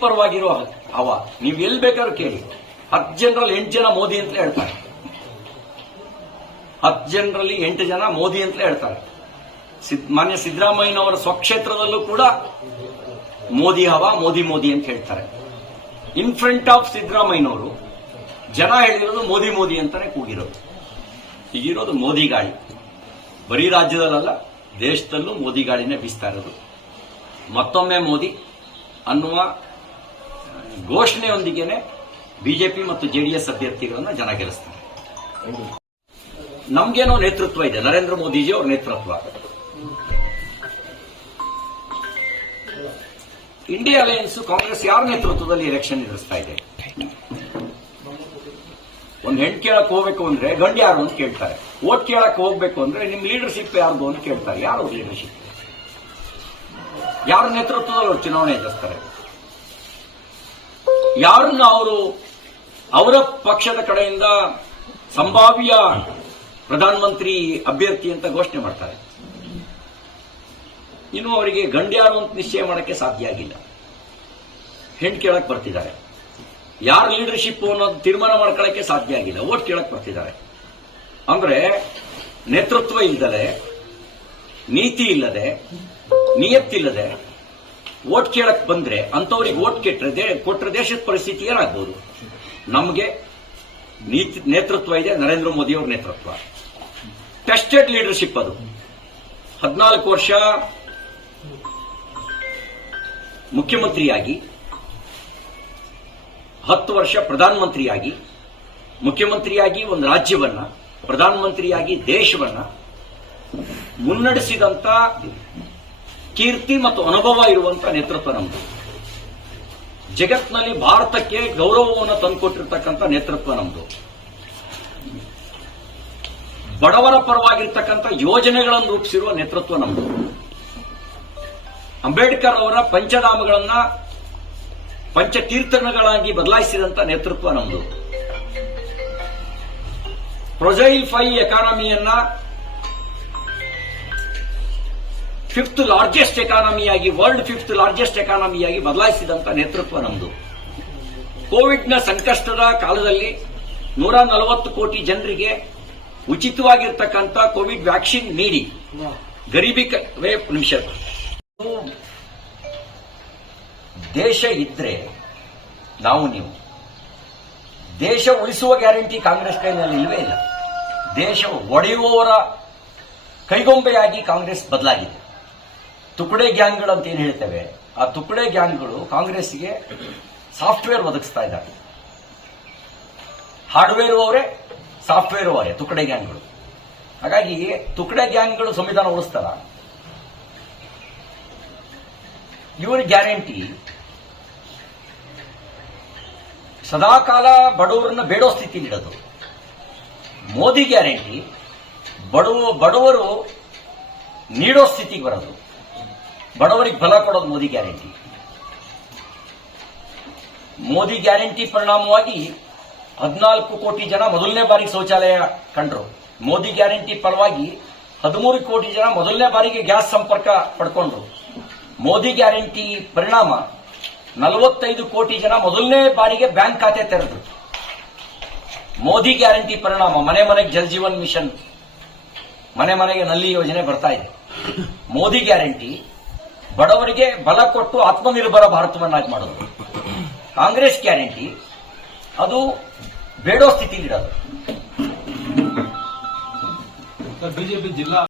ಪರವಾಗಿರೋ ಅವ ನೀವು ಎಲ್ಲಿ ಬೇಕಾದ್ರೂ ಕೇಳಿ. ಹತ್ತು ಜನರಲ್ಲಿ ಎಂಟು ಜನ ಮೋದಿ ಅಂತ ಹೇಳ್ತಾರೆ. ಹತ್ತು ಜನರಲ್ಲಿ ಎಂಟು ಜನ ಮೋದಿ ಅಂತ ಹೇಳ್ತಾರೆ. ಮಾನ್ಯ ಸಿದ್ದರಾಮಯ್ಯನವರ ಸ್ವಕ್ಷೇತ್ರದಲ್ಲೂ ಕೂಡ ಮೋದಿ ಹವ, ಮೋದಿ ಮೋದಿ ಅಂತ ಹೇಳ್ತಾರೆ. ಇನ್ ಫ್ರಂಟ್ ಆಫ್ ಸಿದ್ದರಾಮಯ್ಯನವರು, ಜನ ಹೇಳಿರೋದು ಮೋದಿ ಮೋದಿ ಅಂತಾನೆ ಕೂಗಿರೋದು. ಈಗಿರೋದು ಮೋದಿ ಗಾಳಿ. ಬರೀ ರಾಜ್ಯದಲ್ಲ ದೇಶದಲ್ಲೂ ಮೋದಿ ಗಾಳಿನೇ ಬೀಸ್ತಾ ಇರೋದು. ಮತ್ತೊಮ್ಮೆ ಮೋದಿ ಅನ್ನುವ ಘೋಷಣೆಯೊಂದಿಗೆನೆ ಬಿಜೆಪಿ ಮತ್ತು ಜೆಡಿಎಸ್ ಅಭ್ಯರ್ಥಿಗಳನ್ನ ಜನ ಗೆಲ್ಲಿಸ್ತಾರೆ. ನಮ್ಗೇನೋ ನೇತೃತ್ವ ಇದೆ. ನರೇಂದ್ರ ಮೋದಿಜಿ ಅವ್ರ ನೇತೃತ್ವ. ಇಂಡಿಯಾ ಅಲಯನ್ಸ್ ಕಾಂಗ್ರೆಸ್ ಯಾರ ನೇತೃತ್ವದಲ್ಲಿ ಎಲೆಕ್ಷನ್ ಎದುರಿಸ್ತಾ ಇದೆ? ಒಂದು ಹೆಣ್ ಕೇಳಕ್ ಹೋಗ್ಬೇಕು ಅಂದ್ರೆ ಗಂಡು ಯಾರು ಅಂತ ಕೇಳ್ತಾರೆ. ಓಟ್ ಕೇಳಕ್ ಹೋಗ್ಬೇಕು ಅಂದ್ರೆ ನಿಮ್ ಲೀಡರ್ಶಿಪ್ ಯಾರ್ದು ಅಂತ ಕೇಳ್ತಾರೆ. ಯಾರು ಲೀಡರ್ಶಿಪ್ ಯಾರ ನೇತೃತ್ವದಲ್ಲಿ ಚುನಾವಣೆ ಎದುರಿಸ್ತಾರೆ? ಯಾರನ್ನ ಅವರು ಅವರ ಪಕ್ಷದ ಕಡೆಯಿಂದ ಸಂಭಾವ್ಯ ಪ್ರಧಾನಮಂತ್ರಿ ಅಭ್ಯರ್ಥಿ ಅಂತ ಘೋಷಣೆ ಮಾಡ್ತಾರೆ. ಇನ್ನು ಅವರಿಗೆ ಗಂಡ್ಯಾರು ಅಂತ ನಿಶ್ಚಯ ಮಾಡಕ್ಕೆ ಸಾಧ್ಯ ಆಗಿಲ್ಲ. ಹೆಣ್ ಕೇಳಕ್ ಬರ್ತಿದ್ದಾರೆ. ಯಾರ ಲೀಡರ್ಶಿಪ್ ಅನ್ನೋದು ತೀರ್ಮಾನ ಮಾಡ್ಕೊಳ್ಳಕ್ಕೆ ಸಾಧ್ಯ ಆಗಿಲ್ಲ. ಓಟ್ ಕೇಳಕ್ ಬರ್ತಿದ್ದಾರೆ. ಅಂದ್ರೆ ನೇತೃತ್ವ ಇಲ್ಲದೆ, ನೀತಿ ಇಲ್ಲದೆ, ನಿಯತ್ತಿಲ್ಲದೆ ಓಟ್ ಕೇಳಕ್ ಬಂದ್ರೆ ಅಂತವ್ರಿಗೆ ಓಟ್ ಕೆಟ್ಟರೆ ಕೊಟ್ಟರೆ ದೇಶದ ಪರಿಸ್ಥಿತಿ ಏನಾಗ್ಬೋದು? ನಮಗೆ ನೀತಿ, ನೇತೃತ್ವ ಇದೆ, ನರೇಂದ್ರ ಮೋದಿ ಅವ್ರ ನೇತೃತ್ವ. ಟೆಸ್ಟೆಡ್ ಲೀಡರ್ಶಿಪ್ ಅದು. ಹದಿನಾಲ್ಕು ವರ್ಷ ಮುಖ್ಯಮಂತ್ರಿಯಾಗಿ, ಹತ್ತು ವರ್ಷ ಪ್ರಧಾನಮಂತ್ರಿಯಾಗಿ, ಮುಖ್ಯಮಂತ್ರಿಯಾಗಿ ಒಂದು ರಾಜ್ಯವನ್ನ, ಪ್ರಧಾನಮಂತ್ರಿಯಾಗಿ ದೇಶವನ್ನ ಮುನ್ನಡೆಸಿದಂತ ಕೀರ್ತಿ ಮತ್ತು ಅನುಭವ ಇರುವಂತಹ ನೇತೃತ್ವ ನಮ್ಮದು ಜಗತ್ನಲ್ಲಿ ಭಾರತಕ್ಕೆ ಗೌರವವನ್ನು ತಂದುಕೊಟ್ಟಿರ್ತಕ್ಕಂಥ ನೇತೃತ್ವ ನಮ್ಮದು ಬಡವರ ಪರವಾಗಿರ್ತಕ್ಕಂಥ ಯೋಜನೆಗಳನ್ನು ರೂಪಿಸಿರುವ ನೇತೃತ್ವ ನಮ್ದು. ಅಂಬೇಡ್ಕರ್ ಅವರ ಪಂಚಧಾಮಗಳನ್ನ ಪಂಚತೀರ್ಥಗಳಾಗಿ ಬದಲಾಯಿಸಿದಂತ ನೇತೃತ್ವ ನಮ್ಮದು ಪ್ರೊಜೈಲ್ ಫೈ ಎಕಾನಮಿಯನ್ನ ಫಿಫ್ತ್ ಲಾರ್ಜೆಸ್ಟ್ ಎಕಾನಮಿಯಾಗಿ ವರ್ಲ್ಡ್ ಫಿಫ್ತ್ ಲಾರ್ಜೆಸ್ಟ್ ಎಕಾನಮಿಯಾಗಿ ಬದಲಾಯಿಸಿದಂತ ನೇತೃತ್ವ ನಮ್ಮದು ಕೋವಿಡ್ನ ಸಂಕಷ್ಟದ ಕಾಲದಲ್ಲಿ ನೂರ ನಲವತ್ತು ಕೋಟಿ ಜನರಿಗೆ ಉಚಿತವಾಗಿರ್ತಕ್ಕಂಥ ಕೋವಿಡ್ ವ್ಯಾಕ್ಸಿನ್ ನೀಡಿ. ಗರೀಬಿ ನಿಮಿಷ. ದೇಶ ಇದ್ರೆ ನಾವು ನೀವು. ದೇಶ ಉಳಿಸುವ ಗ್ಯಾರಂಟಿ ಕಾಂಗ್ರೆಸ್ ಕೈನಲ್ಲಿ ಇಲ್ಲವೇ ಇಲ್ಲ. ದೇಶ ಒಡೆಯುವವರ ಕೈಗೊಂಬೆಯಾಗಿ ಕಾಂಗ್ರೆಸ್ ಬದಲಾಗಿದೆ. ತುಕಡೆ ಗ್ಯಾಂಗ್ಗಳು ಅಂತ ಏನು ಹೇಳ್ತೇವೆ? ಆ ತುಕಡೆ ಗ್ಯಾಂಗ್ಗಳು ಕಾಂಗ್ರೆಸ್ಗೆ ಸಾಫ್ಟ್ವೇರ್ ಒದಗಿಸ್ತಾ ಇದ್ದಾರೆ. ಹಾರ್ಡ್ವೇರ್ ಅವರೇ, ಸಾಫ್ಟ್ವೇರ್ ಅವರೇ, ತುಕಡೆ ಗ್ಯಾಂಗ್ಗಳು. ಹಾಗಾಗಿ ತುಕಡೆ ಗ್ಯಾಂಗ್ಗಳು ಸಂವಿಧಾನ ಉಳಿಸ್ತಾರ ಇವರ ಗ್ಯಾರಂಟಿ. ಸದಾಕಾಲ ಬಡವರನ್ನ ಬೇಡೋ ಸ್ಥಿತಿ ನೀಡೋದು ಮೋದಿ ಗ್ಯಾರಂಟಿ, ಬಡವ ಬಡವರು ನೀಡೋ ಸ್ಥಿತಿಗೆ ಬರೋದು. ಬಡವರಿಗೆ ಫಲ ಕೊಡೋದು ಮೋದಿ ಗ್ಯಾರಂಟಿ. ಮೋದಿ ಗ್ಯಾರಂಟಿ ಪರಿಣಾಮವಾಗಿ ಹದಿನಾಲ್ಕು ಕೋಟಿ ಜನ ಮೊದಲನೇ ಬಾರಿಗೆ ಶೌಚಾಲಯ ಕಂಡ್ರು. ಮೋದಿ ಗ್ಯಾರಂಟಿ ಫಲವಾಗಿ ಹದಿಮೂರು ಕೋಟಿ ಜನ ಮೊದಲನೇ ಬಾರಿಗೆ ಗ್ಯಾಸ್ ಸಂಪರ್ಕ ಪಡ್ಕೊಂಡ್ರು. ಮೋದಿ ಗ್ಯಾರಂಟಿ ಪರಿಣಾಮ ನಲವತ್ತೈದು ಕೋಟಿ ಜನ ಮೊದಲನೇ ಬಾರಿಗೆ ಬ್ಯಾಂಕ್ ಖಾತೆ ತೆರೆದ್ರು. ಮೋದಿ ಗ್ಯಾರಂಟಿ ಪರಿಣಾಮ ಮನೆ ಮನೆಗೆ ಜಲ್ ಮಿಷನ್, ಮನೆ ಮನೆಗೆ ನಲ್ಲಿ ಯೋಜನೆ ಬರ್ತಾ ಇದೆ. ಮೋದಿ ಗ್ಯಾರಂಟಿ ಬಡವರಿಗೆ ಬಲ ಕೊಟ್ಟು ಆತ್ಮನಿರ್ಭರ ಭಾರತವನ್ನಾಗಿ ಮಾಡೋದು. ಕಾಂಗ್ರೆಸ್ ಗ್ಯಾರಂಟಿ ಅದು ಬೇಡೋ ಸ್ಥಿತಿಲಿಡೋದು ಬಿಜೆಪಿ ಜಿಲ್ಲಾ